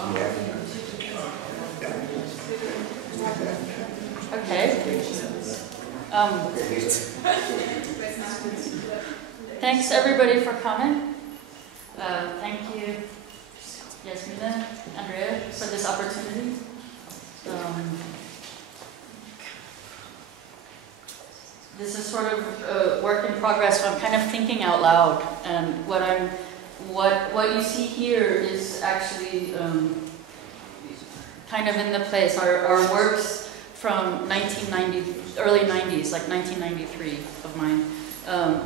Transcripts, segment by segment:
Okay. Thanks everybody for coming. Thank you, Yasmina, Andrea, for this opportunity. This is sort of a work in progress, so I'm kind of thinking out loud, and what you see here is actually kind of in the place. Our works from 1990, early 90s, like 1993 of mine.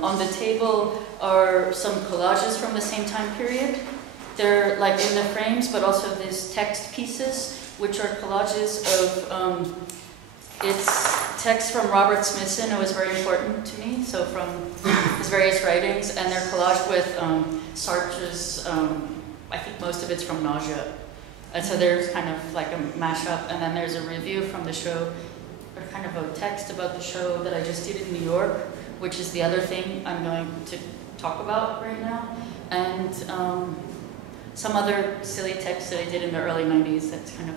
On the table are some collages from the same time period. They're like in the frames, but also these text pieces, which are collages of it's text from Robert Smithson. It was very important to me, so from his various writings, and they're collaged with Sartre's, I think most of it's from Nausea. And so there's kind of like a mashup, and then there's a review from the show, or kind of a text about the show that I just did in New York, which is the other thing I'm going to talk about right now, and some other silly text that I did in the early 90s that's kind of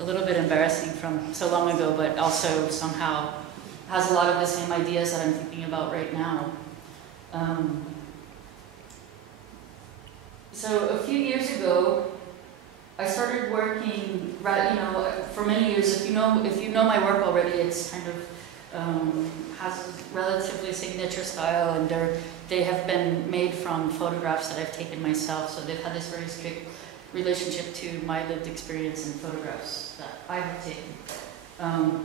a little bit embarrassing from so long ago, but also somehow has a lot of the same ideas that I'm thinking about right now. So a few years ago, I started working, for many years. If you know my work already, it's kind of has a relatively signature style, and they have been made from photographs that I've taken myself. So they've had this very strict relationship to my lived experience in photographs that I have taken. A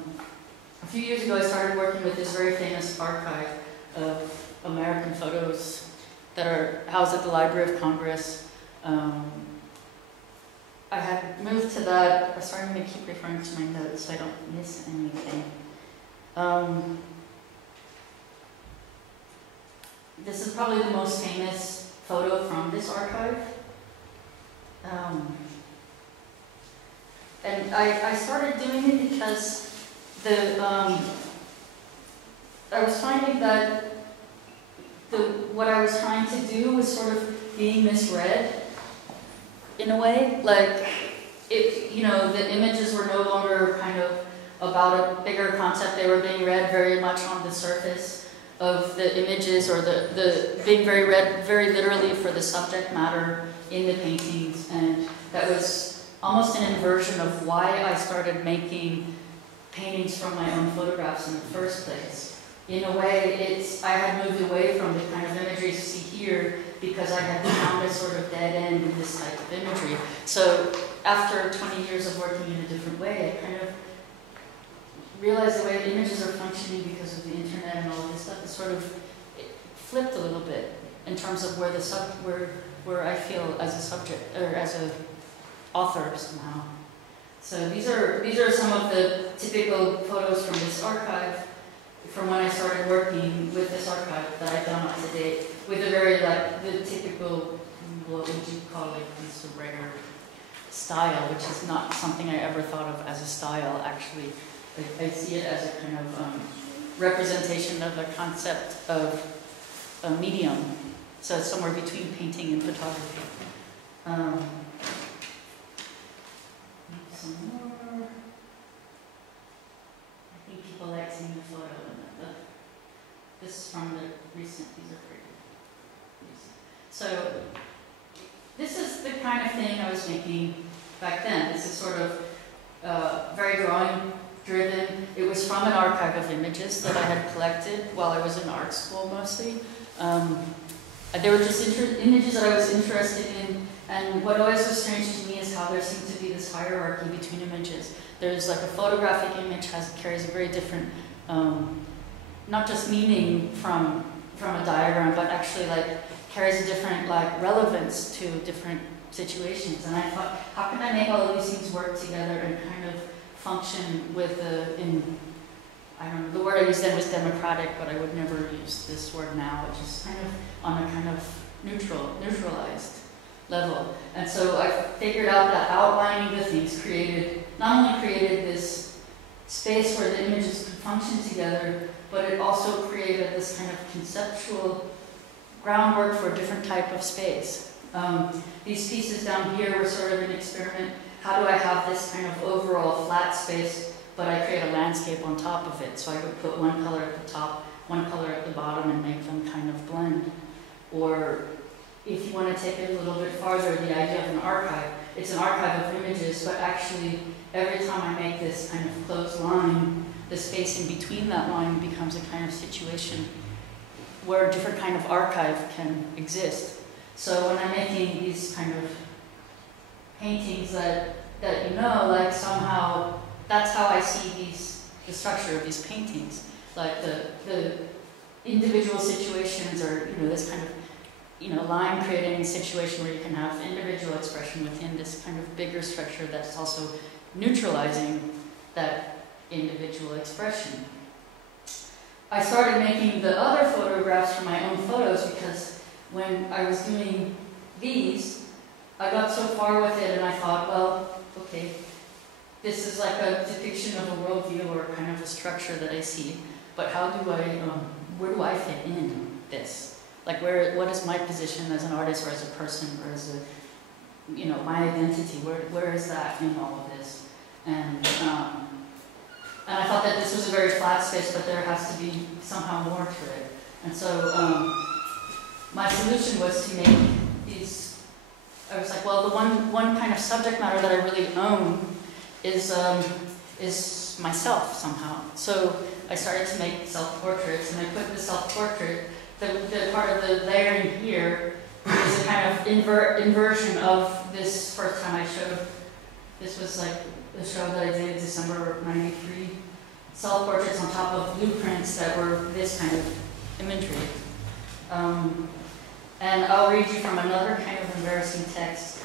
few years ago, I started working with this very famous archive of American photos that are housed at the Library of Congress. I had moved to that. I'm starting to keep referring to my notes so I don't miss anything. This is probably the most famous photo from this archive. And I started doing it because I was finding that what I was trying to do was sort of being misread in a way. Like, the images were no longer kind of about a bigger concept. They were being read very much on the surface of the images, or the being read very literally for the subject matter in the paintings, and that was almost an inversion of why I started making paintings from my own photographs in the first place. In a way, I had moved away from the kind of imagery you see here because I had found a sort of dead end in this type of imagery. So after 20 years of working in a different way, I kind of realized the way the images are functioning because of the internet and all of this stuff, it flipped a little bit in terms of where I feel as a subject, or as an author somehow. So these are some of the typical photos from this archive, from when I started working with this archive that I've done up to date, with a very, the typical, what would you call it, this Ruyter style, which is not something I ever thought of as a style, actually. I see it as a kind of representation of a concept of a medium. So it's somewhere between painting and photography. Some more. I think people like seeing the photo. This is from the recent, these are pretty recent. So this is the kind of thing I was making back then. This is sort of very drawing driven. It was from an archive of images that I had collected while I was in art school mostly. They were just images that I was interested in, and what always was strange to me is how there seemed to be this hierarchy between images. There's like a photographic image carries a very different, not just meaning from a diagram, but actually carries a different relevance to different situations. And I thought, how can I make all of these things work together and kind of function with I don't know, the word I used then was democratic, but I would never use this word now, which is kind of on a kind of neutralized level. And so I figured out that outlining the things not only created this space where the images could function together, but it also created this kind of conceptual groundwork for a different type of space. These pieces down here were sort of an experiment. How do I have this kind of overall flat space, but I create a landscape on top of it? So I would put one color at the top, one color at the bottom, and make them kind of blend. Or if you want to take it a little bit farther, the idea of an archive. It's an archive of images, but actually every time I make this kind of closed line, the space in between that line becomes a kind of situation where a different kind of archive can exist. So when I'm making these kind of paintings that you know, like somehow, that's how I see the structure of these paintings. Like the individual situations, or this kind of line creating situation where you can have individual expression within this kind of bigger structure that's also neutralizing that individual expression. I started making the other photographs for my own photos because when I was doing these, I got so far with it and I thought, well, okay, this is like a depiction of a worldview or kind of a structure that I see, but how do I, where do I fit in this? Like what is my position as an artist or as a person or as a, my identity? Where is that in all of this? And I thought that this was a very flat space, but there has to be somehow more to it. And so my solution was to make these, I was like, well, the one kind of subject matter that I really own is myself somehow. So I started to make self-portraits, and I put the self-portrait, the part of the layering here is a kind of inversion of this first time I showed. This was like the show that I did in December '93. Self-portraits on top of blueprints that were this kind of imagery. And I'll read you from another kind of embarrassing text,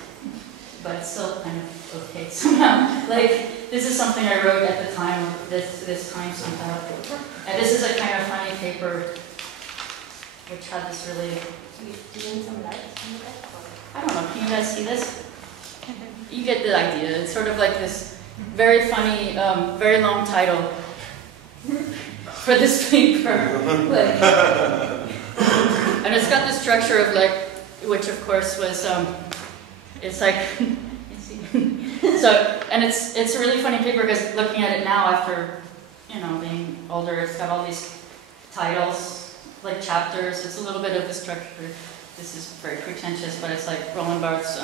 but it's still kind of okay somehow. Like, this is something I wrote at the time, this time somehow. And this is a kind of funny paper, which had this really... Do you need some light on the back? I don't know, can you guys see this? You get the idea. It's sort of like this very funny, very long title for this paper. And it's got the structure of like, which of course was, it's like, so, and it's a really funny paper because looking at it now after, being older, it's got all these titles, like chapters. It's a little bit of the structure. This is very pretentious, but it's like Roland Barthes'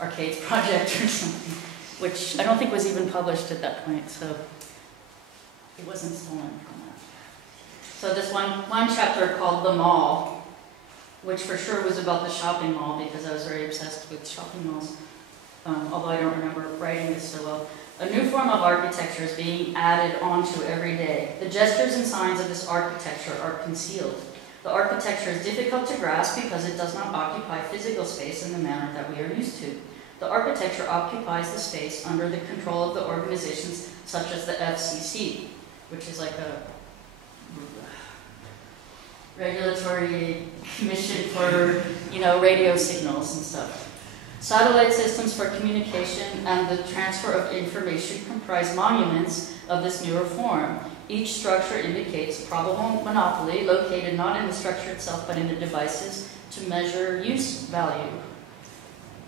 Arcades project or something, which I don't think was even published at that point, so it wasn't stolen from that. So this one chapter called The Mall, which for sure was about the shopping mall because I was very obsessed with shopping malls, although I don't remember writing this so well. A new form of architecture is being added onto every day. The gestures and signs of this architecture are concealed. The architecture is difficult to grasp because it does not occupy physical space in the manner that we are used to. The architecture occupies the space under the control of the organizations such as the FCC, which is like a regulatory commission for, radio signals and stuff. Satellite systems for communication and the transfer of information comprise monuments of this newer form. Each structure indicates probable monopoly located not in the structure itself but in the devices to measure use value.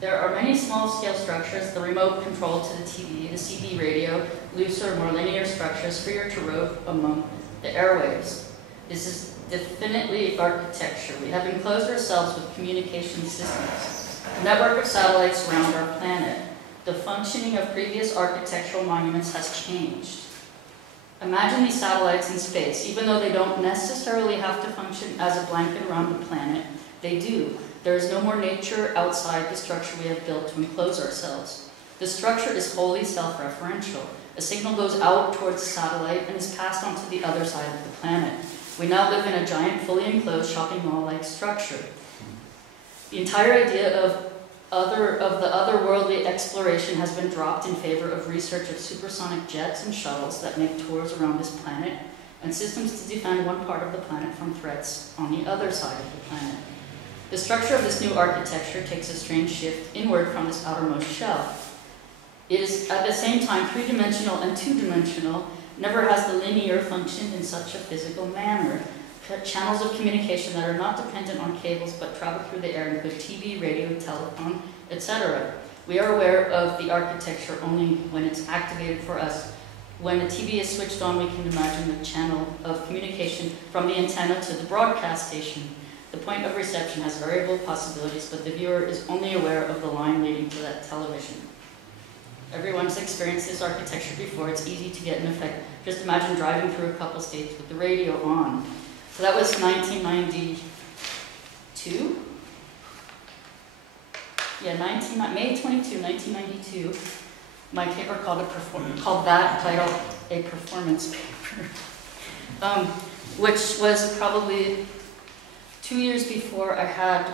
There are many small-scale structures, the remote control to the TV, the CD radio, looser, more linear structures freer to rove among the airwaves. This is definitely architecture. We have enclosed ourselves with communication systems. A network of satellites surround our planet. The functioning of previous architectural monuments has changed. Imagine these satellites in space. Even though they don't necessarily have to function as a blanket around the planet, they do. There is no more nature outside the structure we have built to enclose ourselves. The structure is wholly self-referential. A signal goes out towards the satellite and is passed on to the other side of the planet. We now live in a giant, fully enclosed shopping mall-like structure. The entire idea of the otherworldly exploration has been dropped in favor of research of supersonic jets and shuttles that make tours around this planet, and systems to defend one part of the planet from threats on the other side of the planet. The structure of this new architecture takes a strange shift inward from this outermost shell. It is at the same time three-dimensional and two-dimensional, never has the linear functioned in such a physical manner. channels of communication that are not dependent on cables but travel through the air include TV, radio, telephone, etc. We are aware of the architecture only when it's activated for us. When the TV is switched on, we can imagine the channel of communication from the antenna to the broadcast station. The point of reception has variable possibilities, but the viewer is only aware of the line leading to that television. Everyone's experienced this architecture before. It's easy to get an effect. Just imagine driving through a couple states with the radio on. So that was 1992. Yeah, May 22, 1992. My paper called that title a performance paper, which was probably 2 years before I had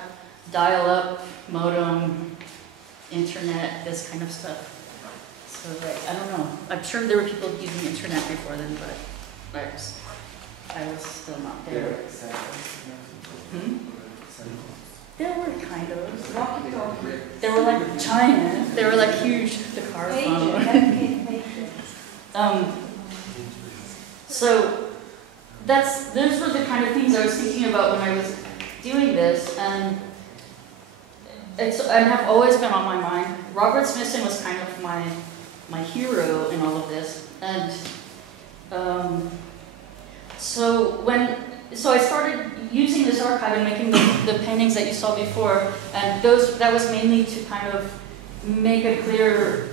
dial-up, modem, internet, this kind of stuff. So like, I don't know. I'm sure there were people using the internet before then, but I was still not there. There were kind of. They were like giant. They were like huge. The car phone. So those were the kind of things I was thinking about when I was doing this, and have always been on my mind. Robert Smithson was kind of my hero in all of this, and so I started using this archive and making the paintings that you saw before, and that was mainly to kind of make a clear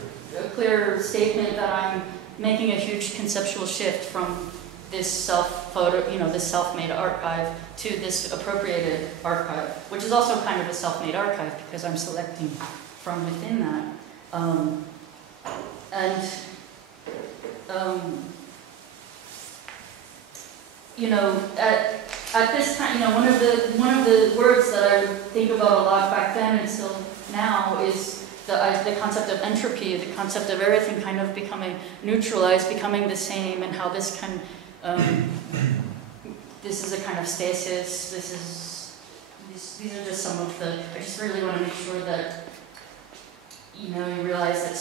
statement that I'm making a huge conceptual shift from this self-made archive to this appropriated archive, which is also kind of a self-made archive because I'm selecting from within that. At this time, one of the words that I think about a lot back then and still now is the concept of entropy, the concept of everything kind of becoming neutralized, becoming the same, and how this can, this is a kind of stasis. These are just some of the. I just really want to make sure that you realize that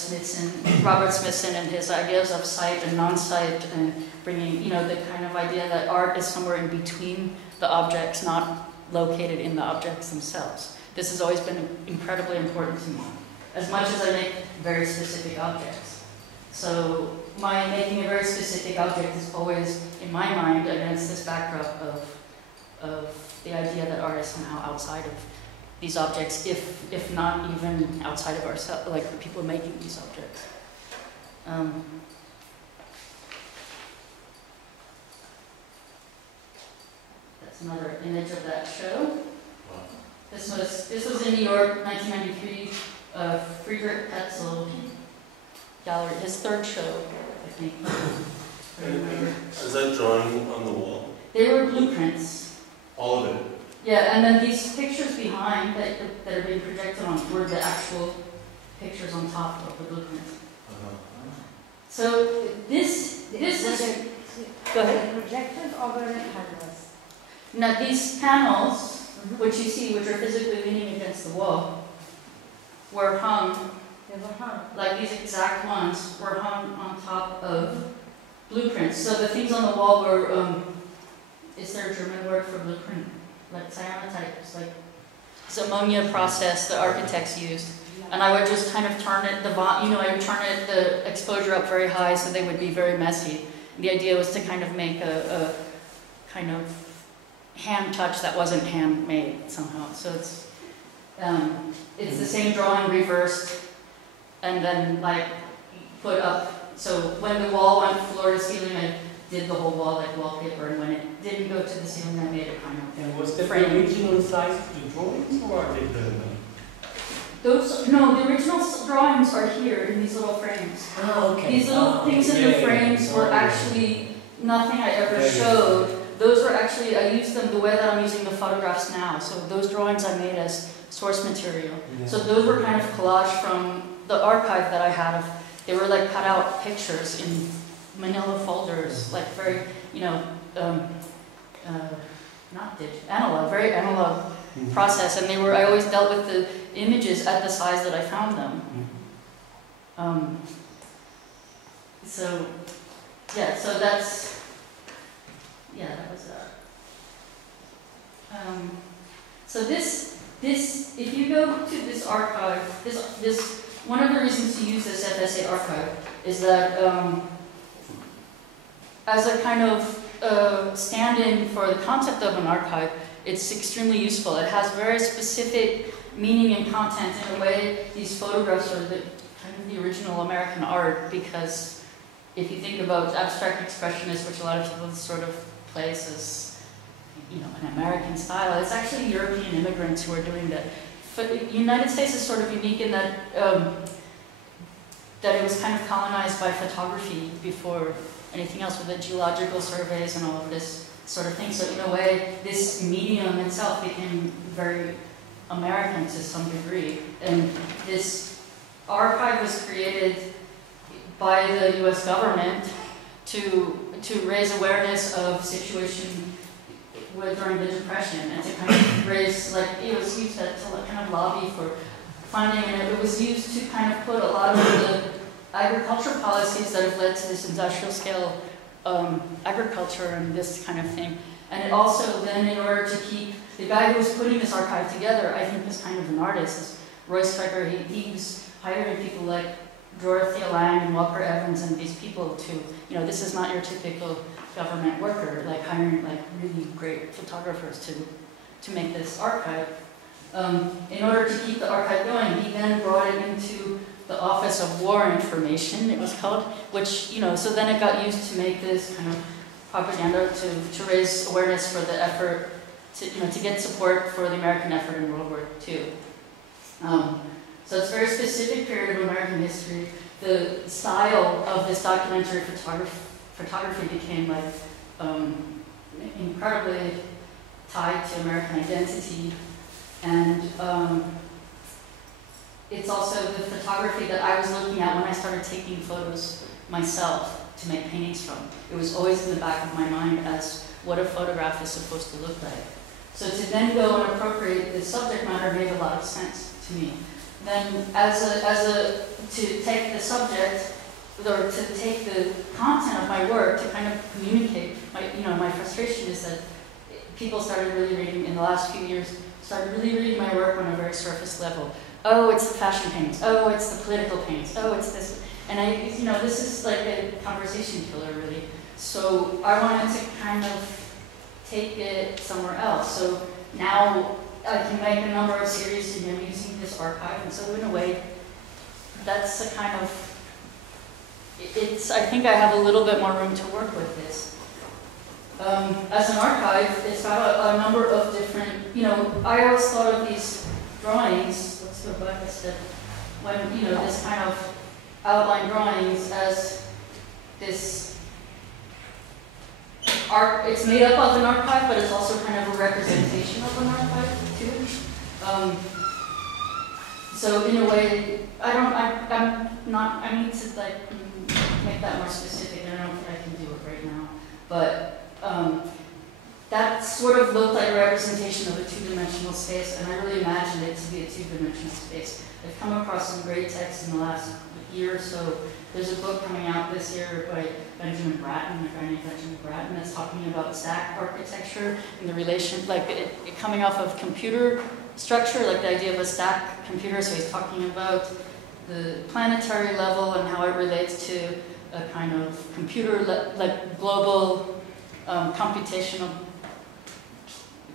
Robert Smithson and his ideas of sight and non-sight, and bringing, the kind of idea that art is somewhere in between the objects, not located in the objects themselves. This has always been incredibly important to me, as much as I make very specific objects. So my making a very specific object is always, in my mind, against this backdrop of the idea that art is somehow outside of these objects, if not even outside of ourselves, like the people making these objects. That's another image of that show. This was in New York, 1993. Friedrich Petzel Gallery, his third show, I think. Is that drawing on the wall? They were blueprints. All of it? Yeah, and then these pictures behind that are being projected on were the actual pictures on top of the blueprints. So this is... Go ahead. The projectors or were the panels? Now these panels, which you see, which are physically leaning against the wall, were hung. They were hung. Like these exact ones were hung on top of blueprints. So the things on the wall were, is there a German word for blueprint? Like cyanotypes, like this ammonia process the architects used. And I would just kind of turn it, I would turn the exposure up very high so they would be very messy. And the idea was to kind of make a kind of hand touch that wasn't handmade somehow. So it's the same drawing reversed and then like put up. So when the wall went floor to ceiling, I did the whole wall like wallpaper, and when it didn't go to the ceiling, I made it kind of. And was that the original size of the drawings, or are they the original drawings are here in these little frames. Oh, okay. These little things in the frames were actually nothing I ever showed. Those were actually, I used them the way that I'm using the photographs now. So those drawings I made as source material. Yeah. So those were kind of collage from the archive that I had of, they were like cut out pictures in manila folders, like very, analog, very analog process. And I always dealt with the images at the size that I found them. that was So if you go to this archive, one of the reasons to use this FSA archive is that as a kind of stand-in for the concept of an archive, it's extremely useful. It has very specific meaning and content. In a way, these photographs are kind of the original American art, because if you think about abstract expressionists, which a lot of people sort of place as, you know, an American style, it's actually European immigrants who are doing that. But the United States is sort of unique in that that it was kind of colonized by photography before anything else, with the geological surveys and all of this sort of thing. So in a way, this medium itself became very American to some degree. And this archive was created by the US government to raise awareness of situation during the Depression, and to kind of raise, like, it was used to kind of lobby for funding, and it was used to kind of put a lot of the agriculture policies that have led to this industrial scale agriculture and this kind of thing. And it also then, in order to keep, the guy who was putting this archive together, I think was kind of an artist, is Ruyter. He was hiring people like Dorothea Lange and Walker Evans and these people to, you know, this is not your typical government worker, like hiring like really great photographers to make this archive. In order to keep the archive going, he then brought it into the Office of War Information, it was called, which, you know, so then it got used to make this kind of propaganda to raise awareness for the effort, to get support for the American effort in World War II. So it's a very specific period of American history. The style of this documentary photography became like incredibly tied to American identity, and it's also the photography that I was looking at when I started taking photos myself to make paintings from. It was always in the back of my mind as what a photograph is supposed to look like. So to then go and appropriate the subject matter made a lot of sense to me. Then to take the subject, or to take the content of my work to kind of communicate, my frustration is that people started really reading, in the last few years, started really reading my work on a very surface level. Oh, it's the fashion paintings. Oh, it's the political paintings. Oh, it's this. And this is like a conversation killer, really. So I wanted to kind of take it somewhere else. So now I can make a number of series using this archive. And so in a way, that's a kind of, I think I have a little bit more room to work with this. As an archive, it's got a number of different, I always thought of these drawings, let's go back a step, when, this kind of outline drawings as this art, it's made up of an archive, but it's also kind of a representation of an archive, too. So in a way, I need to make that more specific. I don't know if I can do it right now, but that sort of looked like a representation of a two-dimensional space, and I really imagined it to be a two-dimensional space. I've come across some great texts in the last year or so. There's a book coming out this year by Benjamin Bratton, a guy named Benjamin Bratton, that's talking about stack architecture and the relation, it coming off of computer structure, like the idea of a stack computer. So he's talking about the planetary level and how it relates to a kind of computer, global computational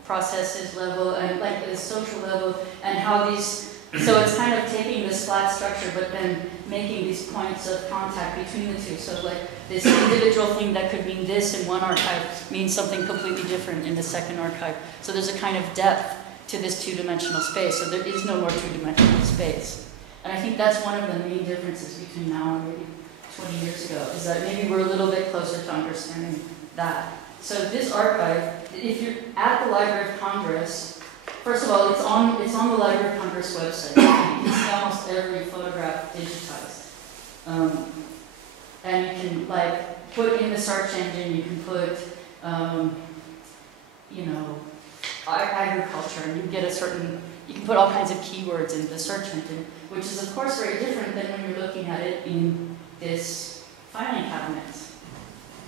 processes level, and like the social level, and how these, so it's kind of taking this flat structure but then making these points of contact between the two. So like this individual thing that could mean this in one archive means something completely different in the second archive. So there's a kind of depth to this two-dimensional space. So there is no more two-dimensional space. And I think that's one of the main differences between now and maybe 20 years ago, is that maybe we're a little bit closer to understanding that. So this archive, if you're at the Library of Congress, first of all, it's on the Library of Congress website. You can see almost every photograph digitized. And you can put in the search engine, you can put, agriculture, and you get you can put all kinds of keywords in the search engine, which is of course very different than when you're looking at it in this filing cabinet.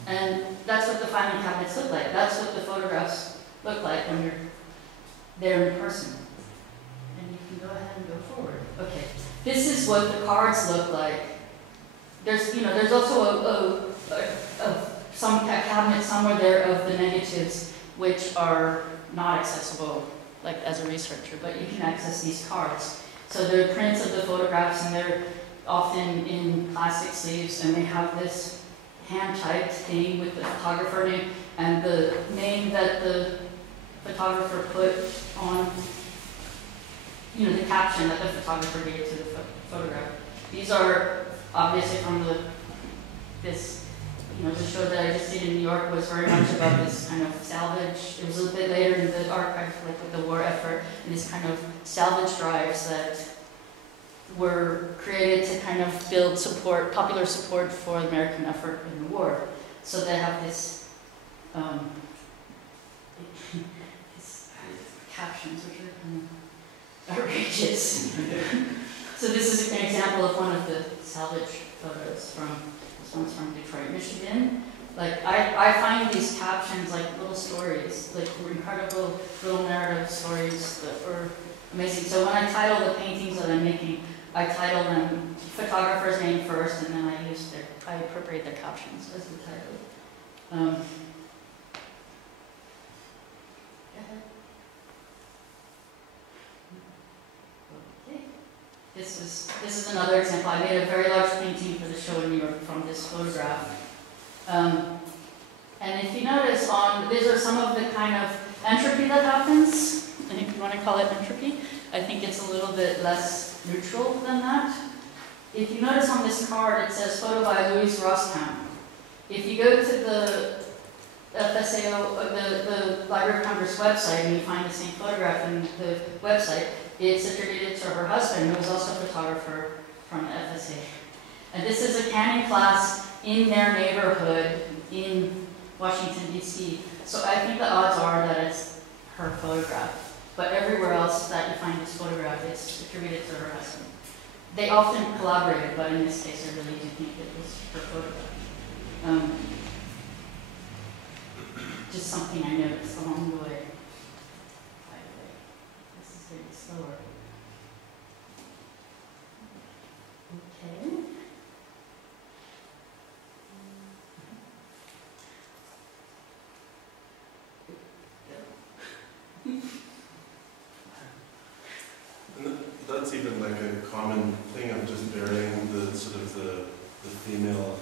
And that's what the filing cabinets look like. That's what the photographs look like when you're there in person. And you can go ahead and go forward. Okay, this is what the cards look like. There's also some cabinet somewhere there of the negatives, which are not accessible, like as a researcher, but you can access these cards. So they're prints of the photographs, and they're often in plastic sleeves, and they have this hand-typed thing with the photographer name and the name that the photographer put on, the caption that the photographer gave to the photograph. These are obviously from the show that I just did in New York was very much about this kind of salvage. It was a little bit later in the archive, like with the war effort, and these kind of salvage drives that were created to kind of build popular support for the American effort in the war. So they have this, these captions, which are kind of outrageous. So this is an example of one of the salvage photos this one's from Detroit, Michigan. Like, I find these captions like little stories, like incredible little narrative stories that were amazing. So when I title the paintings that I'm making, I title them photographer's name first, and then I appropriate their captions as the title. Okay. This is another example. I made a very large painting for the show in New York from this photograph. And if you notice, these are some of the kind of entropy that happens. And if you want to call it entropy, I think it's a little bit less neutral than that. If you notice on this card, it says photo by Louise Roskamp. If you go to the FSAO, the Library of Congress website, and you find the same photograph in the website, it's attributed to her husband, who was also a photographer from the FSA. And this is a canning class in their neighborhood in Washington, D.C. So I think the odds are that it's her photograph. But everywhere else that you find this photograph, it's attributed to her husband. They often collaborated, but in this case, I really do think it was her photograph. Just something I noticed along the way. By the way, this is getting slower. Okay. That's even like a common thing of just burying the sort of the female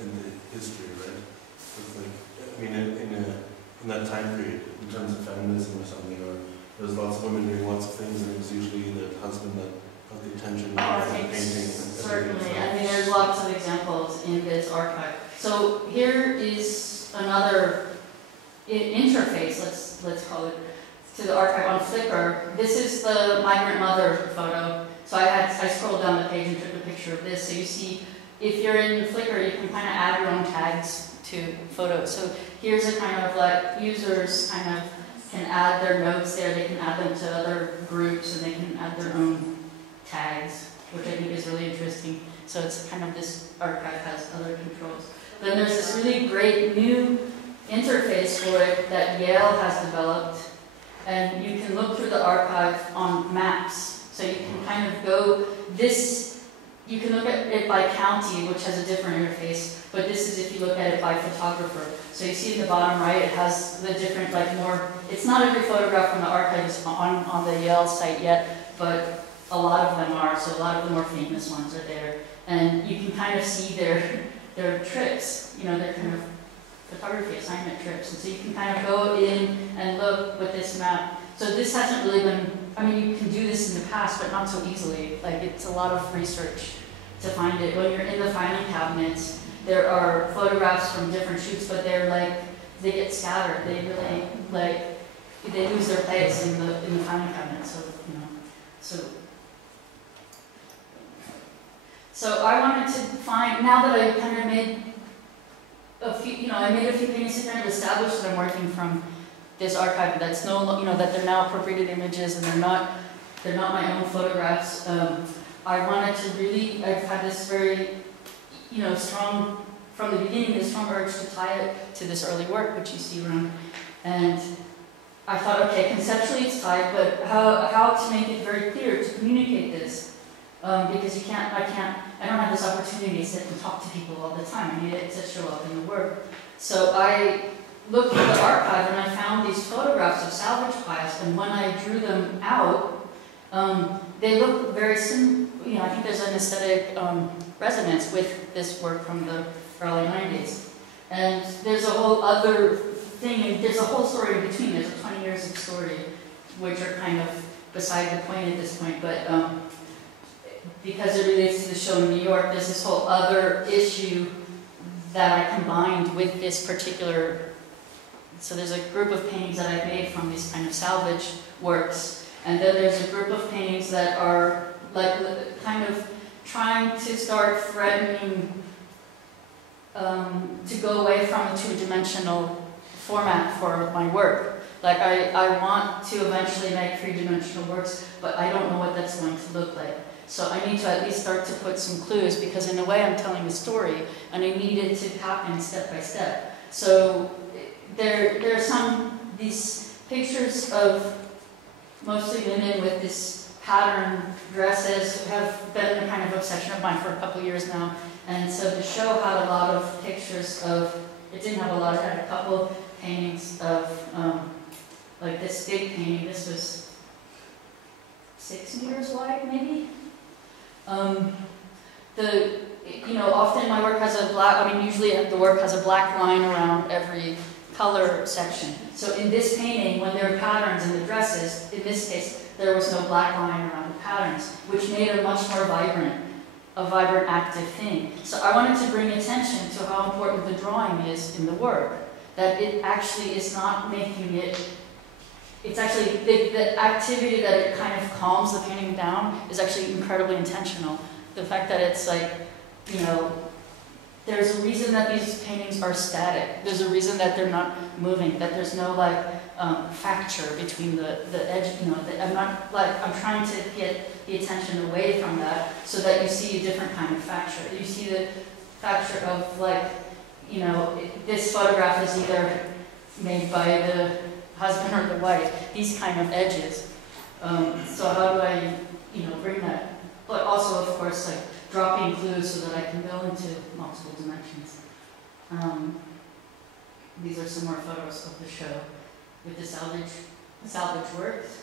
in the history, right? It's like, I mean, in that time period, in terms of feminism or something, or there's lots of women doing lots of things, and it was usually the husband that got the attention of the painting. Certainly, I mean, there's lots of examples in this archive. So here is another interface, let's call it, to the archive on Flickr. This is the migrant mother photo. So I scrolled down the page and took a picture of this. So you see, if you're in Flickr, you can kind of add your own tags to photos. So here's a kind of like users kind of can add their notes there. They can add them to other groups, and they can add their own tags, which I think is really interesting. So it's kind of this archive has other controls. Then there's this really great new interface for it that Yale has developed. And you can look through the archive on maps. So you can kind of go you can look at it by county, which has a different interface, but this is if you look at it by photographer. So you see in the bottom right, it has the different, it's not every photograph from the archive is on the Yale site yet, but a lot of them are, so a lot of the more famous ones are there. And you can kind of see their trips, their kind of photography assignment trips. And so you can kind of go in and look with this map. So this hasn't really been, you can do this in the past, but not so easily. Like, it's a lot of research to find it. When you're in the filing cabinets, there are photographs from different shoots, but they get scattered. They really, they lose their place in the filing cabinet. So I wanted to find, now that I kind of made a few, I made a few paintings to kind of establish that I'm working from this archive that's that they're now appropriated images and they're not my own photographs. I wanted to really, I've had this very, strong, from the beginning, this strong urge to tie it to this early work, which you see around. And I thought, okay, conceptually it's tied, but how to make it very clear to communicate this? Because I don't have this opportunity to sit and talk to people all the time. I need it to show up in the work. So I looked at the archive and I found these photographs of salvage piles, and when I drew them out, they look very similar. You know, I think there's an aesthetic resonance with this work from the early 90s. And there's a whole other thing, and there's a whole story in between. There's a 20 years of story, which are kind of beside the point at this point, but because it relates to the show in New York, there's this whole other issue that I combined with this particular. So there's a group of paintings that I've made from these kind of salvage works, and then there's a group of paintings that are like kind of trying to start threatening to go away from a two-dimensional format for my work. Like I want to eventually make three-dimensional works, but I don't know what that's going to look like. So I need to at least start to put some clues, because in a way I'm telling a story, and I need it to happen step by step. So there are these pictures of mostly women with this pattern dresses have been a kind of obsession of mine for a couple years now. And so the show had a lot of pictures of, it didn't have a lot, it had a couple paintings of, like this big painting, this was 6 meters wide maybe. Often my work has usually the work has a black line around every color section. So in this painting, when there were patterns in the dresses, in this case, there was no black line around the patterns, which made it much more vibrant, active thing. So I wanted to bring attention to how important the drawing is in the work, that it actually is not making it, it's actually, the activity that it kind of calms the painting down is actually incredibly intentional. The fact that it's like, there's a reason that these paintings are static. There's a reason that they're not moving, that there's no fracture between the edge, I'm trying to get the attention away from that so that you see a different kind of fracture. You see the fracture of this photograph is either made by the husband or the wife, these kind of edges. So how do I, bring that? But also, of course, dropping clues so that I can go into multiple dimensions. These are some more photos of the show with the salvage works.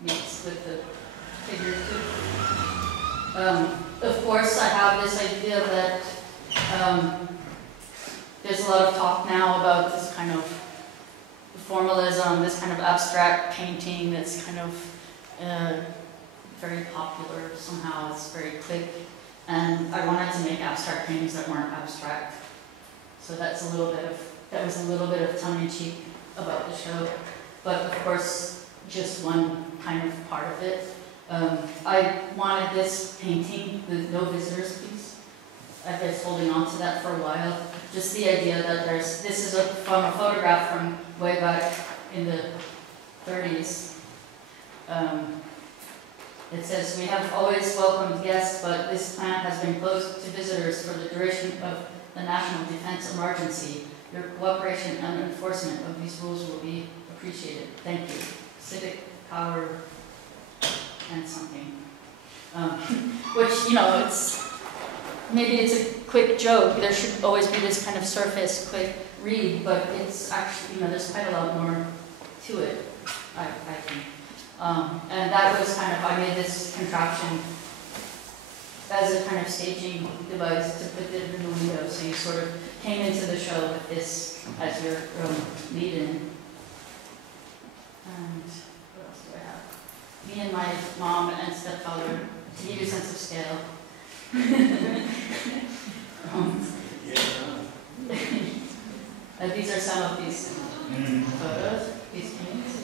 Mixed with the figure too. Of course, I have this idea that there's a lot of talk now about this kind of formalism, this kind of abstract painting that's kind of very popular somehow. It's very quick, and I wanted to make abstract paintings that weren't abstract. So that was a little bit of tongue-in-cheek about the show, but of course, just one kind of part of it. I wanted this painting, the No Visitors piece. I've been holding on to that for a while. Just the idea that this is from a photograph from way back in the 30s. It says, "We have always welcomed guests, but this plant has been closed to visitors for the duration of the national defense emergency. Your cooperation and enforcement of these rules will be appreciated. Thank you. Civic power and something." Which, maybe it's a quick joke. There should always be this kind of surface, quick read, but it's actually, there's quite a lot more to it, I think. And that was I made this contraption as a kind of staging device to put it in the window, so you sort of came into the show with this as your lead-in. And what else do I have? Me and my mom and stepfather, to give you a sense of scale. These are some of these photos, these paintings.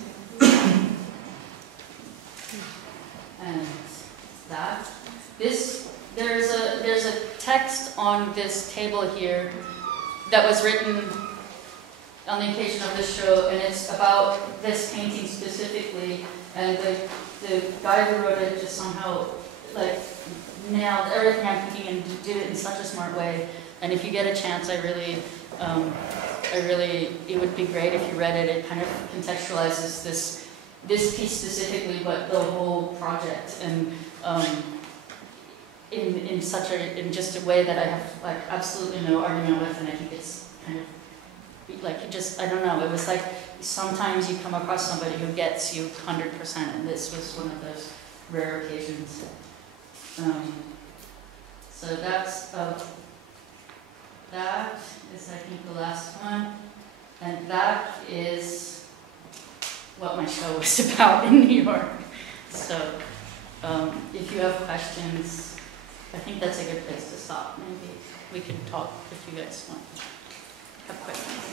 And that. There's a text on this table here that was written on the occasion of this show, and it's about this painting specifically, and the guy who wrote it just somehow nailed everything I'm thinking and did it in such a smart way. And if you get a chance, I really, it would be great if you read it. It kind of contextualizes this piece specifically, but the whole project, and in just a way that I have like absolutely no argument with, and I think it's kind of like I don't know. It was like sometimes you come across somebody who gets you 100%, and this was one of those rare occasions. So that is, I think, the last one, and that is what my show was about in New York. So if you have questions, I think that's a good place to stop. Maybe we can talk if you guys want to have questions.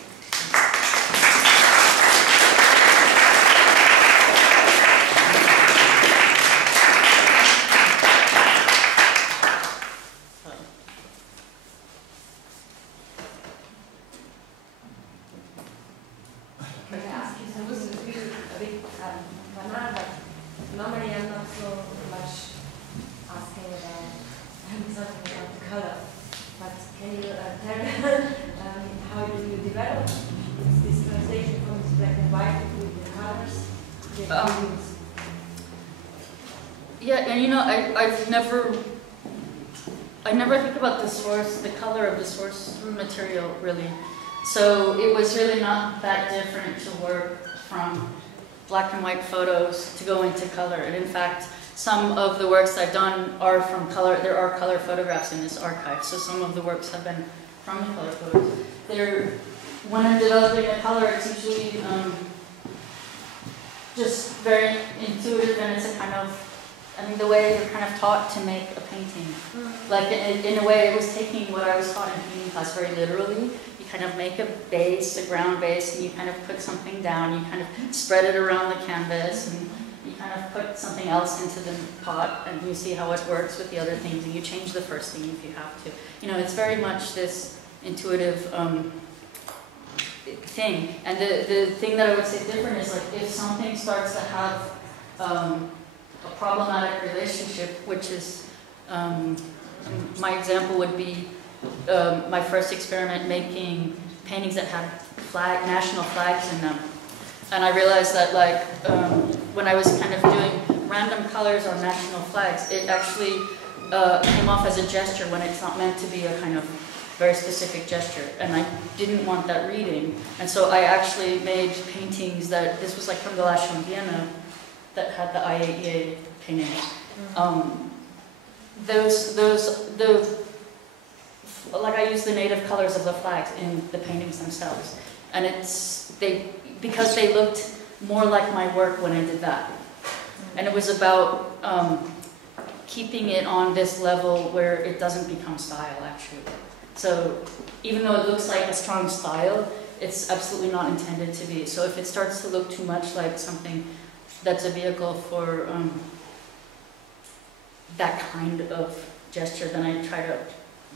Normally I'm not so much asking about something about the color, but can you tell me how do you develop this translation from black and white to the colors? Yeah, and you know, I never think about the source, the color of the source material really. So it was really not that different to work from black and white photos to go into color. And in fact, some of the works I've done are from color. There are color photographs in this archive, so some of the works have been from the color photos. When I'm developing a color, it's usually just very intuitive, and it's a kind of, I mean, the way you're kind of taught to make a painting. Like in a way, it was taking what I was taught in painting class very literally. You kind of make a base, a ground base, and you kind of put something down. You kind of spread it around the canvas, and you kind of put something else into the pot, and you see how it works with the other things, and you change the first thing if you have to. You know, it's very much this intuitive thing. And the thing that I would say different is, like, if something starts to have a problematic relationship, which is, my example would be my first experiment making paintings that had national flags in them. And I realized that, like, when I was kind of doing random colors on national flags, it actually came off as a gesture when it's not meant to be a kind of very specific gesture. And I didn't want that reading. And so I actually made paintings this was like from the last show in Vienna, that had the IAEA paintings. Like I used the native colors of the flags in the paintings themselves. And because they looked more like my work when I did that. And it was about keeping it on this level where it doesn't become style, actually. So even though it looks like a strong style, it's absolutely not intended to be. So if it starts to look too much like something that's a vehicle for that kind of gesture, then I try to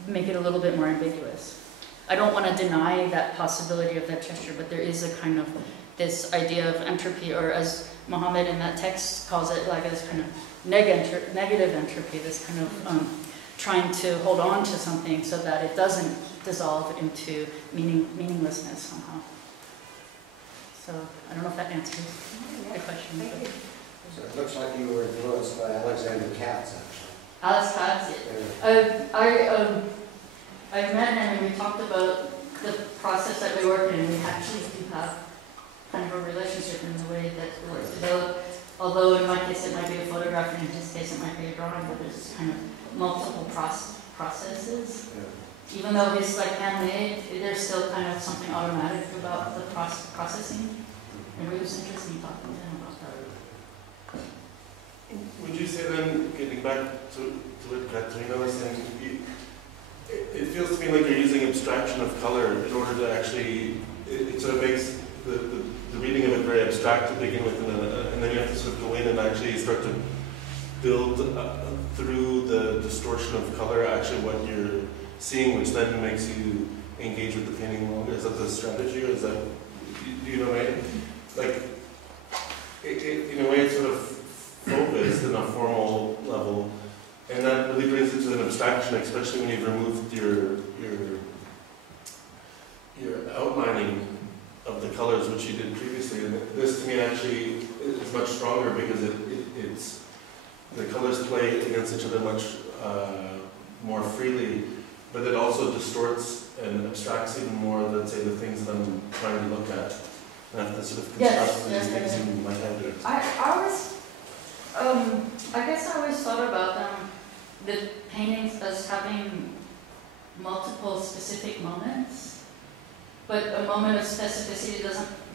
make it a little bit more ambiguous. I don't want to deny that possibility of that gesture, but there is a kind of this idea of entropy, or as Mohammed in that text calls it, like this kind of negative entropy, this kind of trying to hold on to something so that it doesn't dissolve into meaninglessness somehow. So I don't know if that answers the question. So it looks like you were influenced by Alexander Katz, actually. Alex Katz, I met him and we talked about the process that we work in. We actually do have kind of a relationship in the way that the works develop. Although in my case it might be a photograph, and in his case it might be a drawing, but there's kind of multiple processes. Yeah. Even though it's like handmade, there's still kind of something automatic about the processing. And it was interesting talking to him about that. Would you say then, getting back to what Katrina was saying, it feels to me like you're using abstraction of color in order to actually, it sort of makes the reading of it very abstract to begin with, and then you have to sort of go in and actually start to build through the distortion of color actually what you're seeing, which then makes you engage with the painting longer. Is that the strategy, or is that, do you know what I mean? Like, in a way it's sort of focused in a formal level, and that really brings abstraction, especially when you've removed your outlining of the colors, which you did previously. And this, to me, actually is much stronger because it's the colors play against each other much more freely, but it also distorts and abstracts even more than, say, the things that I'm trying to look at. And I have to sort of construct these things in my head. I guess I always thought about the paintings as having multiple specific moments, but a moment of specificity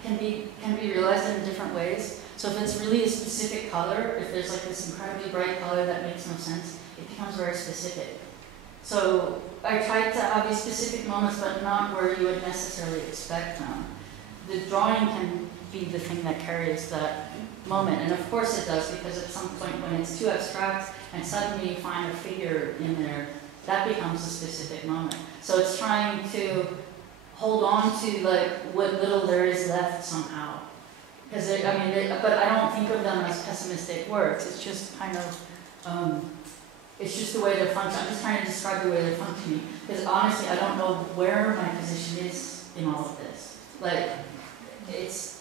can be realized in different ways. So if it's really a specific color, if there's like this incredibly bright color that makes no sense, it becomes very specific. So I tried to have these specific moments, but not where you would necessarily expect them. The drawing can be the thing that carries that moment, and of course it does, because at some point when it's too abstract and suddenly you find a figure in there, that becomes a specific moment. So it's trying to hold on to like what little there is left somehow. Because but I don't think of them as pessimistic works. It's just kind of, it's just the way they're functioning. I'm just trying to describe the way they're functioning. Because honestly, I don't know where my position is in all of this. Like,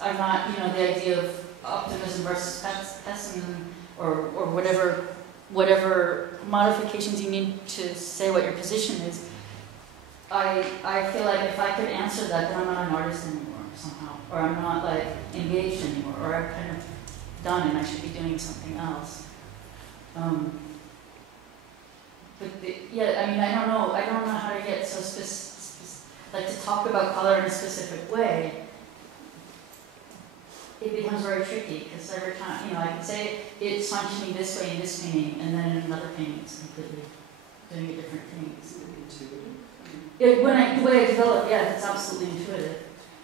I'm not, the idea of optimism versus pessimism, or whatever modifications you need to say what your position is. I feel like if I could answer that, then I'm not an artist anymore somehow, or I'm not like engaged anymore, or I'm kind of done and I should be doing something else. I don't know how to get so like to talk about color in a specific way. It becomes very tricky, because every time, I can say it's functioning this way in this painting, and then in another painting it's completely doing a different thing. The way I develop, yeah, it's absolutely intuitive.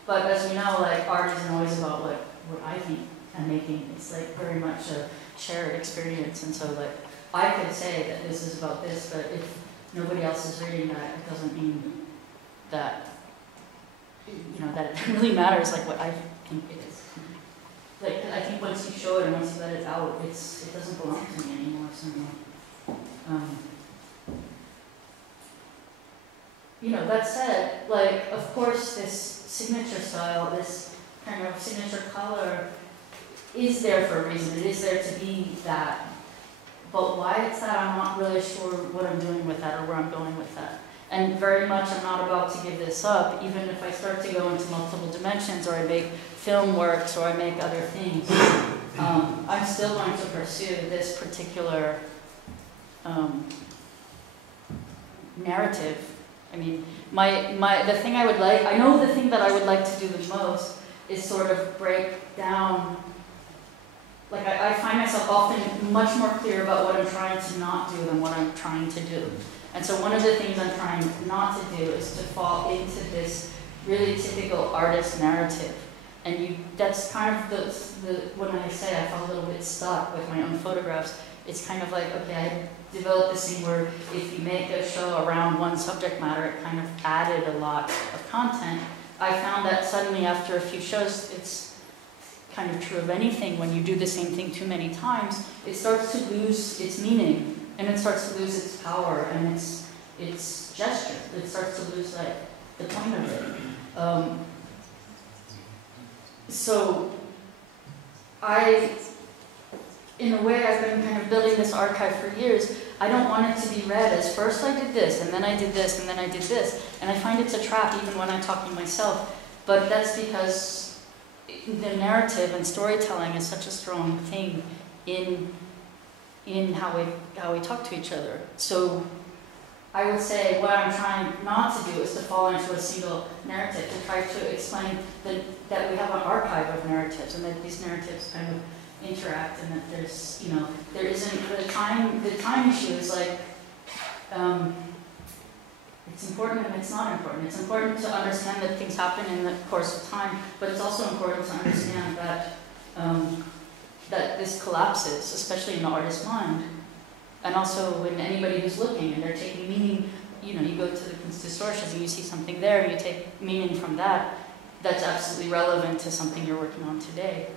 But as we know, like, art isn't always about like what I think I'm making. It's like very much a shared experience, and so like I could say that this is about this, but if nobody else is reading that, it doesn't mean that that it really matters like what I think it is. Like, I think once you show it and once you let it out, it doesn't belong to me anymore somehow. That said, like, of course this signature style, this kind of signature color is there for a reason. It is there to be that. But why it's that, I'm not really sure what I'm doing with that or where I'm going with that. And very much I'm not about to give this up, even if I start to go into multiple dimensions, or I make film works, or I make other things. I'm still going to pursue this particular narrative. I mean, the thing I would like, I know the thing that I would like to do the most is sort of break down, like I find myself often much more clear about what I'm trying to not do than what I'm trying to do. And so one of the things I'm trying not to do is to fall into this really typical artist narrative. And that's kind of the when I say I felt a little bit stuck with my own photographs, it's kind of like, okay, I developed this thing where if you make a show around one subject matter, it kind of added a lot of content. I found that suddenly after a few shows, it's kind of true of anything, when you do the same thing too many times, it starts to lose its meaning, and it starts to lose its power and its gesture. It starts to lose like the point of it. So in a way, I've been kind of building this archive for years. I don't want it to be read as first I did this, and then I did this, and then I did this. And I find it's a trap even when I'm talking myself. But that's because the narrative and storytelling is such a strong thing in how we talk to each other. So I would say what I'm trying not to do is to fall into a single narrative, to try to explain that we have an archive of narratives, and that these narratives kind of interact, and that there's, there isn't, the time issue is like, it's important and it's not important. It's important to understand that things happen in the course of time, but it's also important to understand that that this collapses, especially in the artist's mind. And also when anybody who's looking and they're taking meaning, you go to the Kunsthistorisches and you see something there and you take meaning from that, that's absolutely relevant to something you're working on today.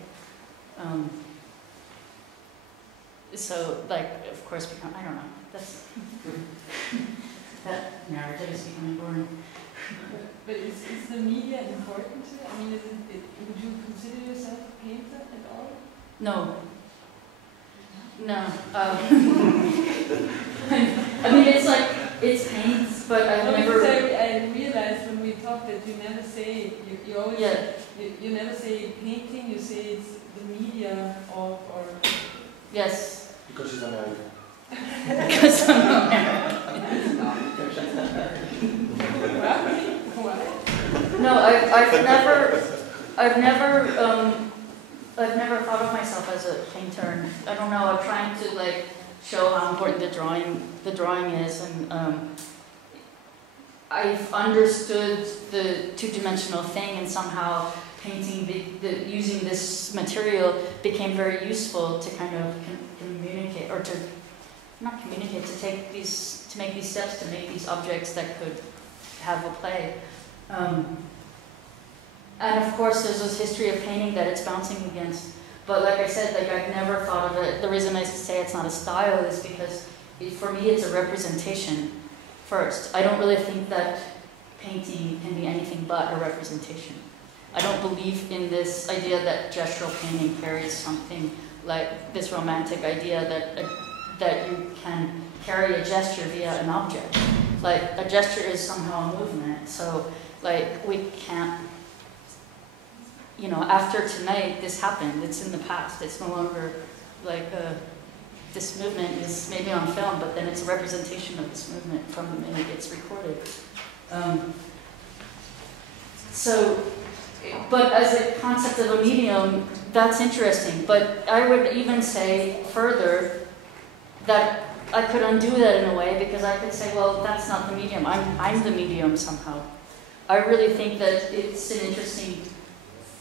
So, like, of course, I don't know. That's that narrative is becoming boring. But is the media important to it? I mean, would you consider yourself a painter at all? No. No. I mean, it's like, it's paints, but I've No, never... because I realized when we talked that you never say, you always, Yeah. you never say painting, you say it's the media of, or... Yes. Because she's American. Because I'm American. Why? No, I've never thought of myself as a painter. I don't know. I'm trying to like show how important the drawing is, and I've understood the two-dimensional thing, and somehow painting, using this material became very useful to kind of communicate, or to not communicate, to make these steps, to make these objects that could have a play. And of course, there's this history of painting that it's bouncing against. But like I said, like I've never thought of it. The reason I say it's not a style is because for me, it's a representation first. I don't really think that painting can be anything but a representation. I don't believe in this idea that gestural painting carries something like this romantic idea that you can carry a gesture via an object. Like a gesture is somehow a movement. So like we can't, you know, after tonight this happened, it's in the past, it's no longer like this movement is maybe on film, but then it's a representation of this movement from the minute it's recorded. But as a concept of a medium, that's interesting. But I would even say further that I could undo that in a way, because I could say, well, that's not the medium. I'm the medium somehow. I really think that it's an interesting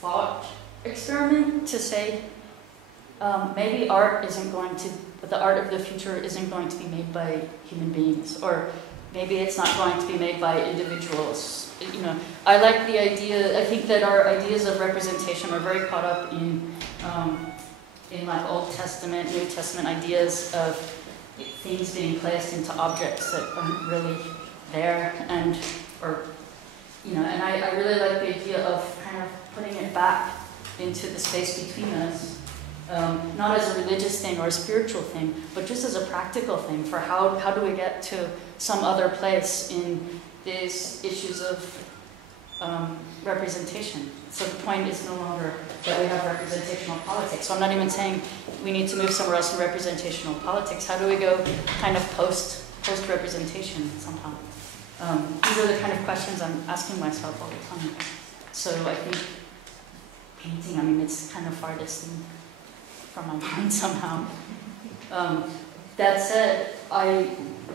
thought experiment to say maybe the art of the future isn't going to be made by human beings, or maybe it's not going to be made by individuals. You know, I like the idea. I think that our ideas of representation are very caught up in like Old Testament, New Testament ideas of things being placed into objects that aren't really there, and I really like the idea of kind of putting it back into the space between us, not as a religious thing or a spiritual thing, but just as a practical thing for how do we get to some other place in these issues of representation. So the point is no longer that we have representational politics. So I'm not even saying we need to move somewhere else in representational politics. How do we go kind of post-representation somehow? These are the kind of questions I'm asking myself all the time. So I think painting, I mean, it's kind of far distant from my mind somehow. That said, I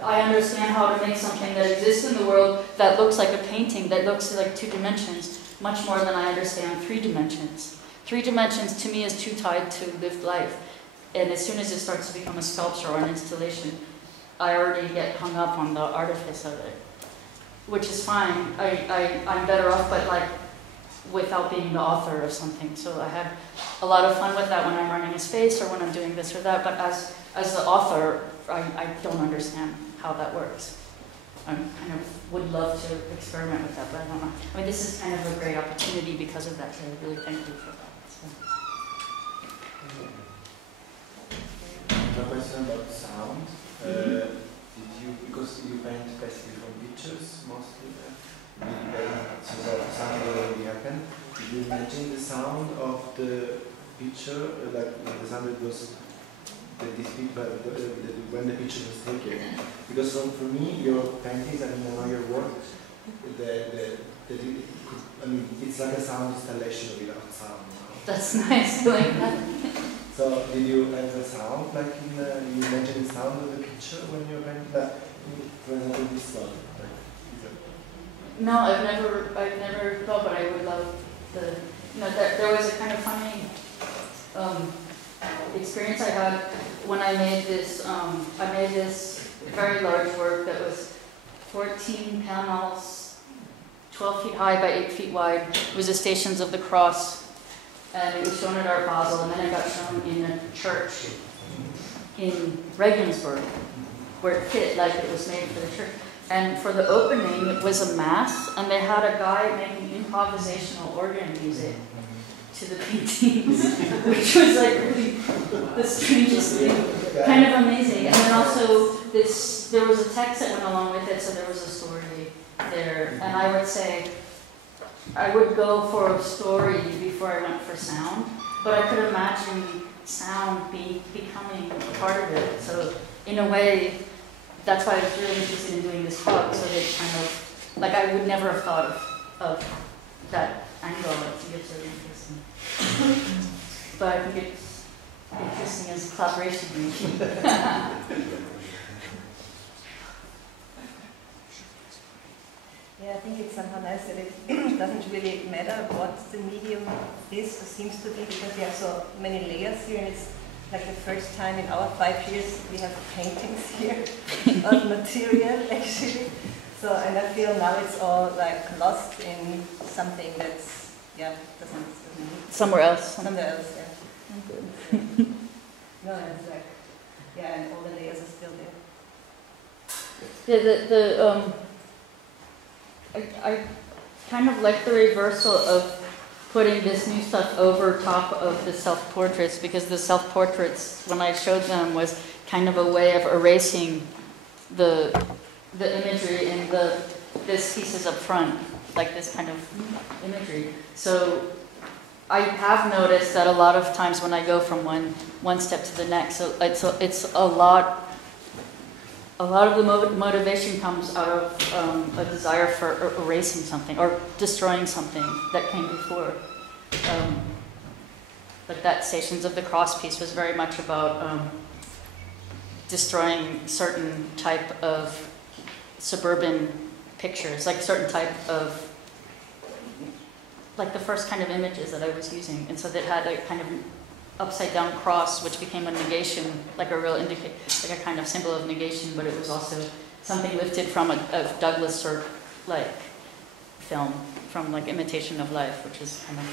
understand how to make something that exists in the world that looks like a painting, that looks like 2 dimensions, much more than I understand 3 dimensions. 3 dimensions to me is too tied to lived life. And as soon as it starts to become a sculpture or an installation, I already get hung up on the artifice of it, which is fine. I'm better off, but like without being the author of something. So I have a lot of fun with that when I'm running a space or when I'm doing this or that. But as the author, I don't understand how that works. I kind of would love to experiment with that, but I don't know. I mean, this is kind of a great opportunity because of that, so I really thank you for that. So. A question about sound. Because you paint basically from pictures mostly, so sound already happened. Did you imagine the sound of the picture, like the sound that was when the picture was taken? Because for me, your paintings, I mean, I know your work, it's like a sound installation without sound. That's nice, like that. So, did you have a sound, like you imagine the sound of the picture when you're painting? For example, this one. No, I've never thought, but I would love there was a kind of funny experience I had when I made this. I made this very large work that was 14 panels, 12 feet high by 8 feet wide. It was the Stations of the Cross, and it was shown at Art Basel, and then it got shown in a church in Regensburg, where it fit, like it was made for the church. And for the opening, it was a mass, and they had a guy making improvisational organ music to the paintings, which was like really the strangest thing, kind of amazing. And then also there was a text that went along with it, so there was a story there. And I would say I would go for a story before I went for sound, but I could imagine sound becoming a part of it. So in a way, that's why I was really interested in doing this talk, so that kind of, like I would never have thought of that angle. I think it's really interesting. But I think it's interesting as a collaboration maybe. Yeah, I think it's somehow nice that it doesn't really matter what the medium is or seems to be, because we have so many layers here, and it's like the first time in our 5 years we have paintings here of material actually. So, and I feel now it's all like lost in something that's, yeah, doesn't Somewhere else. somewhere else, yeah. No, it's like, yeah, and all the layers are still there. Yeah, I kind of like the reversal of putting this new stuff over top of the self-portraits, because the self-portraits, when I showed them, was kind of a way of erasing the imagery in this pieces up front, like this kind of imagery. So I have noticed that a lot of times when I go from one step to the next, so it's a lot of the motivation comes out of a desire for erasing something or destroying something that came before. Like that Stations of the Cross piece was very much about destroying certain type of suburban pictures, like a certain type of, like the first kind of images that I was using. And so that had a kind of upside down cross, which became a negation, like a real like a kind of symbol of negation, but it was also something lifted from a Douglas Sirk like film, from like Imitation of Life, which is kind of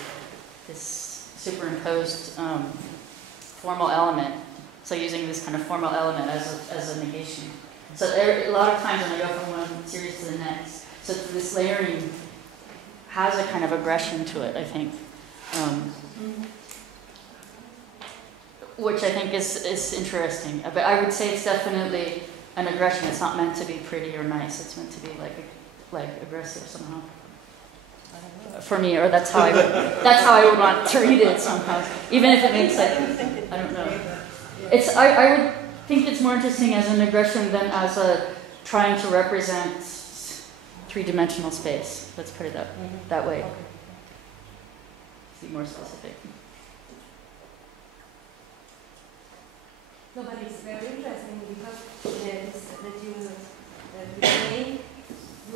this superimposed formal element. So using this kind of formal element as a negation. So a lot of times when I go from one series to the next, so this layering has a kind of aggression to it, I think. Which I think is interesting. But I would say it's definitely an aggression. It's not meant to be pretty or nice. It's meant to be like aggressive somehow. For me, or that's how I would want to read it somehow. Even if it makes like, I don't know. I would think it's more interesting as an aggression than as a trying to represent three-dimensional space. Let's put it that way. To be more specific. No, but it's very interesting because that you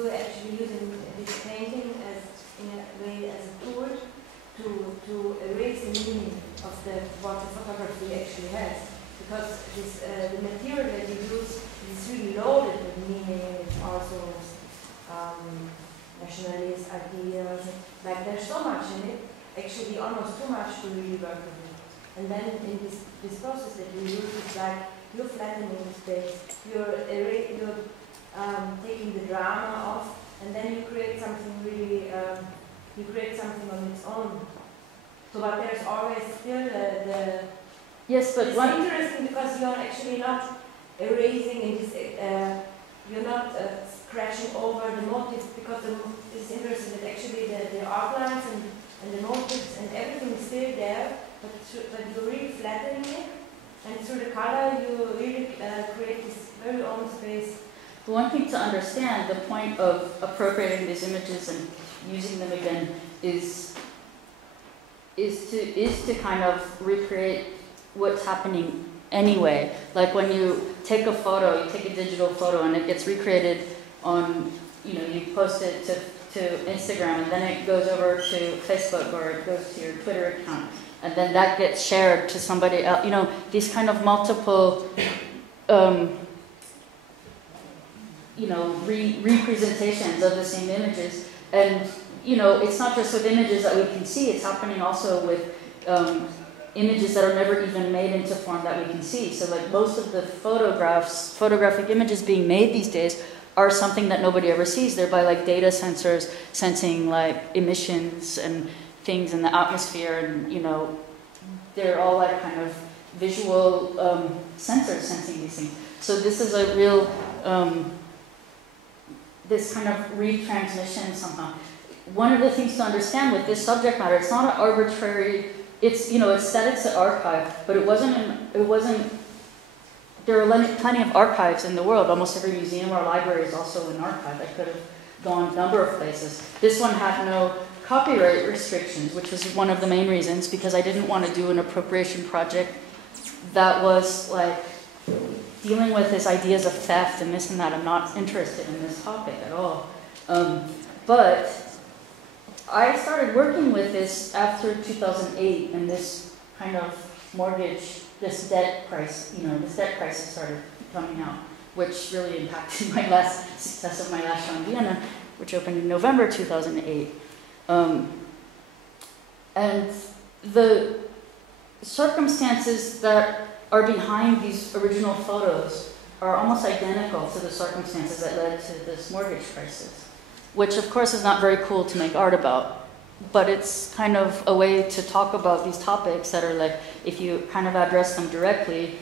actually using this painting as in a way as a tool to erase the meaning of what the photography actually has, because the material that you use is really loaded with meaning. It's also nationalist ideas. Like there's so much in it, actually almost too much to really work with it. And then in this process that you use, it's like you're flattening the space, you're taking the drama off, and then you create something really, you create something on its own. So, but there's always still the yes, but it's interesting because you're actually not erasing in this, you're not scratching over the motifs, because it's interesting that actually the outlines and the motifs and everything is still there, but you're really flattening it, and through the color you really create this very own space. The one thing to understand, the point of appropriating these images and using them again is to kind of recreate what's happening anyway. Like when you take a photo, you take a digital photo and it gets recreated on, you post it to Instagram, and then it goes over to Facebook, or it goes to your Twitter account, and then that gets shared to somebody else. These kind of multiple representations of the same images. And, it's not just with images that we can see, it's happening also with images that are never even made into form that we can see. So like most of the photographic images being made these days are something that nobody ever sees. They're by like data sensors sensing like emissions and things in the atmosphere, and you know, they're all like kind of visual sensors sensing these things. So this is a real, this kind of retransmission somehow. One of the things to understand with this subject matter, it's not an arbitrary, it's, you know, it's that it's an archive, but it wasn't, there are plenty of archives in the world. Almost every museum or library is also an archive. I could have gone a number of places. This one had no copyright restrictions, which was one of the main reasons, because I didn't want to do an appropriation project that was like dealing with his ideas of theft and this and that. I'm not interested in this topic at all. But I started working with this after 2008, and this kind of mortgage, this debt crisis, you know, this debt crisis started coming out, which really impacted success of my last show in Vienna, which opened in November 2008. And the circumstances that are behind these original photos are almost identical to the circumstances that led to this mortgage crisis, which of course is not very cool to make art about, but it's kind of a way to talk about these topics that are like, if you kind of address them directly,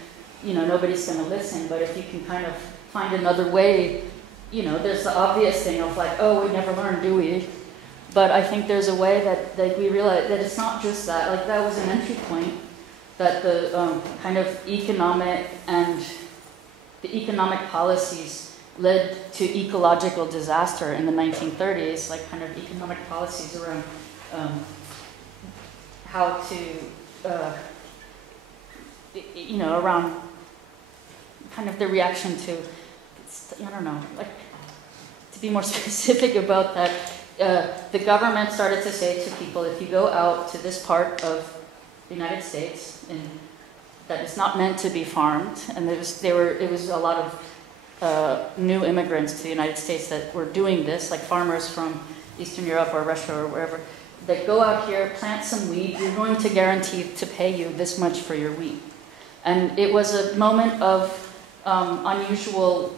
you know, nobody's going to listen, but if you can kind of find another way, you know, there's the obvious thing of like, oh, we never learn, do we? But I think there's a way that we realize that it's not just that. Like that was an entry point, that the kind of economic policies led to ecological disaster in the 1930s, like kind of economic policies around how to, you know, around kind of the reaction to, I don't know, like to be more specific about that. The government started to say to people, if you go out to this part of the United States, and that is not meant to be farmed, and it was a lot of new immigrants to the United States that were doing this, like farmers from Eastern Europe or Russia or wherever, that go out here, plant some wheat, you're going to guarantee to pay you this much for your wheat. And it was a moment of unusual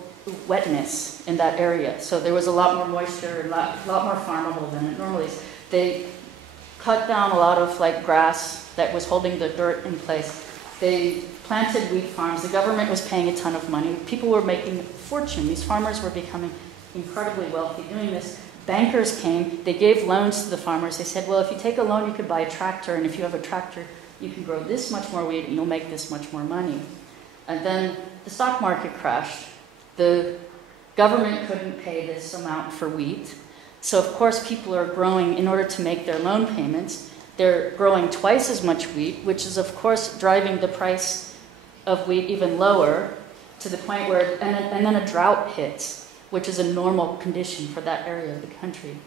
wetness in that area. So there was a lot more moisture, a lot more farmable than it normally is. They cut down a lot of like grass that was holding the dirt in place. They planted wheat farms. The government was paying a ton of money. People were making a fortune. These farmers were becoming incredibly wealthy doing this. Bankers came. They gave loans to the farmers. They said, well, if you take a loan, you could buy a tractor, and if you have a tractor, you can grow this much more wheat, and you'll make this much more money. And then the stock market crashed. The government couldn't pay this amount for wheat. So of course people are growing, in order to make their loan payments, they're growing twice as much wheat, which is of course driving the price of wheat even lower, to the point where, and then a drought hits, which is a normal condition for that area of the country.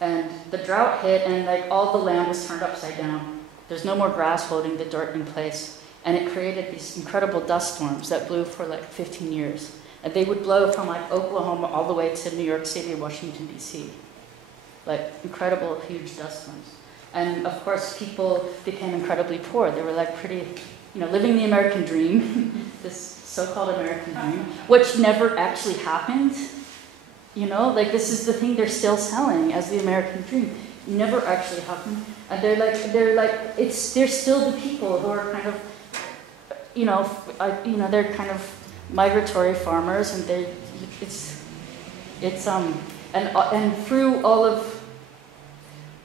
And the drought hit, and like all the land was turned upside down. There's no more grass holding the dirt in place. And it created these incredible dust storms that blew for like 15 years. And they would blow from like Oklahoma all the way to New York City, Washington, D.C. Like incredible, huge dust storms. And of course, people became incredibly poor. They were like pretty, you know, living the American dream, this so-called American dream, which never actually happened. You know, like this is the thing they're still selling as the American dream. Never actually happened. And they're still the people who are kind of, they're kind of migratory farmers, and and through all of,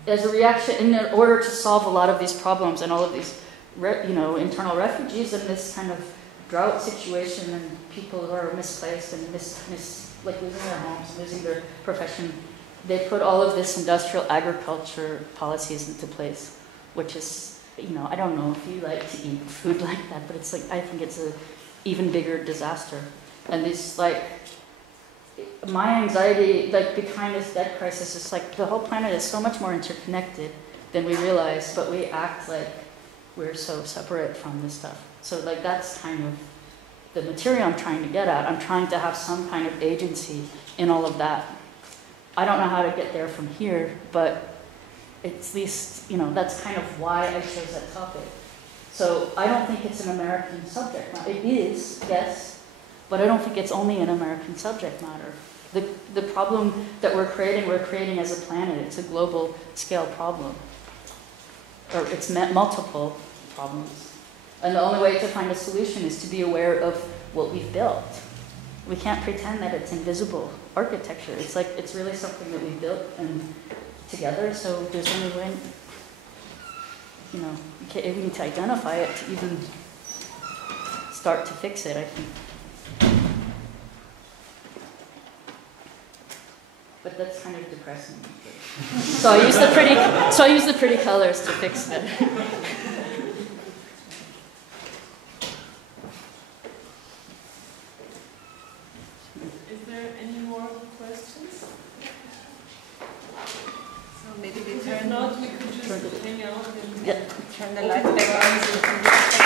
as a reaction, in order to solve a lot of these problems and all of these, internal refugees and this kind of drought situation and people who are misplaced and like losing their homes, losing their profession, they put all of this industrial agriculture policies into place, which is, I don't know if you like to eat food like that, but it's like, I think it's a even bigger disaster. And this, like, my anxiety, like, behind this debt crisis is like, the whole planet is so much more interconnected than we realize, but we act like we're so separate from this stuff. So, like, that's kind of the material I'm trying to get at. I'm trying to have some kind of agency in all of that. I don't know how to get there from here, but it's at least, that's kind of why I chose that topic. So I don't think it's an American subject matter. It is, yes, but I don't think it's only an American subject matter. The problem that we're creating as a planet. It's a global scale problem. Or it's multiple problems. And the only way to find a solution is to be aware of what we've built. We can't pretend that it's invisible architecture. It's like, it's really something that we built and together, so there's only way, you know, we need to identify it to even start to fix it, I think. But that's kind of depressing. So I use the pretty colors to fix it. Is there any more questions? So maybe we If turn, not, we could just hang out and Yeah. turn the light back on.